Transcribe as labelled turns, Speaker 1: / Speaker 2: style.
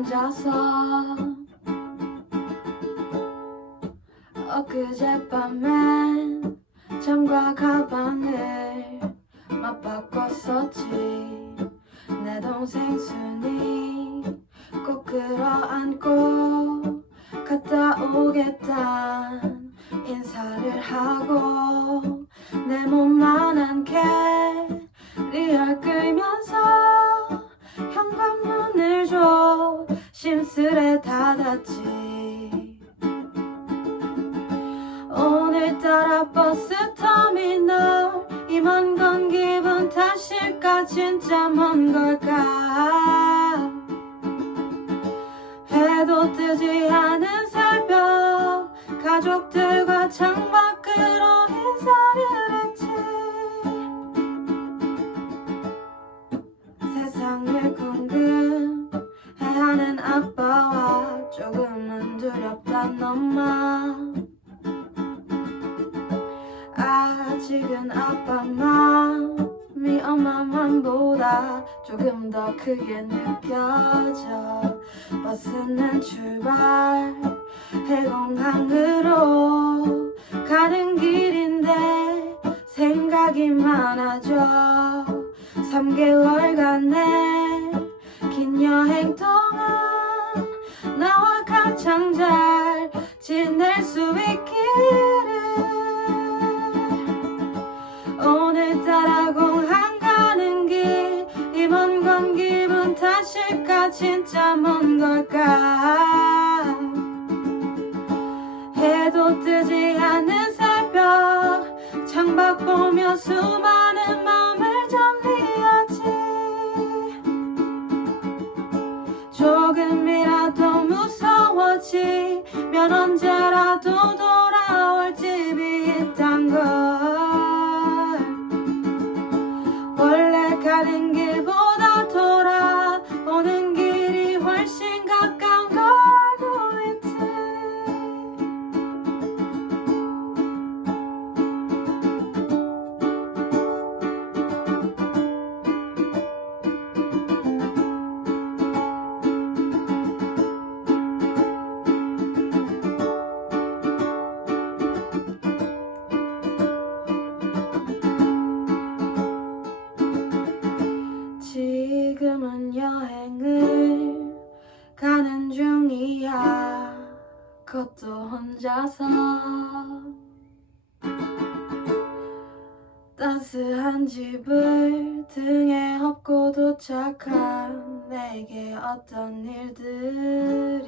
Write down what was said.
Speaker 1: 혼자서 엊그젯밤엔 잠과 가방을 맞바꿨었지. 내 동생 순이 꼭 끌어안고 갔다 오겠단 인사를 하고 심스레 닫았지 오늘따라 버스 터미널 이먼건 기분 탓일까? 진짜 먼 걸까? 해도 뜨지 않은 새벽 가족들과 창밖 조금은 두렵단 엄마. 아직은 아빠 마음이 엄마 맘보다 조금 더 크게 느껴져. 버스는 출발 해공항으로 가는 길인데 생각이 많아져. 3개월간의 수 있기를. 오늘따라 공항 가는 길 이번 건 기분 탓일까? 진짜 먼 걸까 무서워지면 언제라도 돌아올 집이 있단 걸 중이야. 그것도 혼자서. 따스한 집을 등에 업고 도착한 내게 어떤 일들이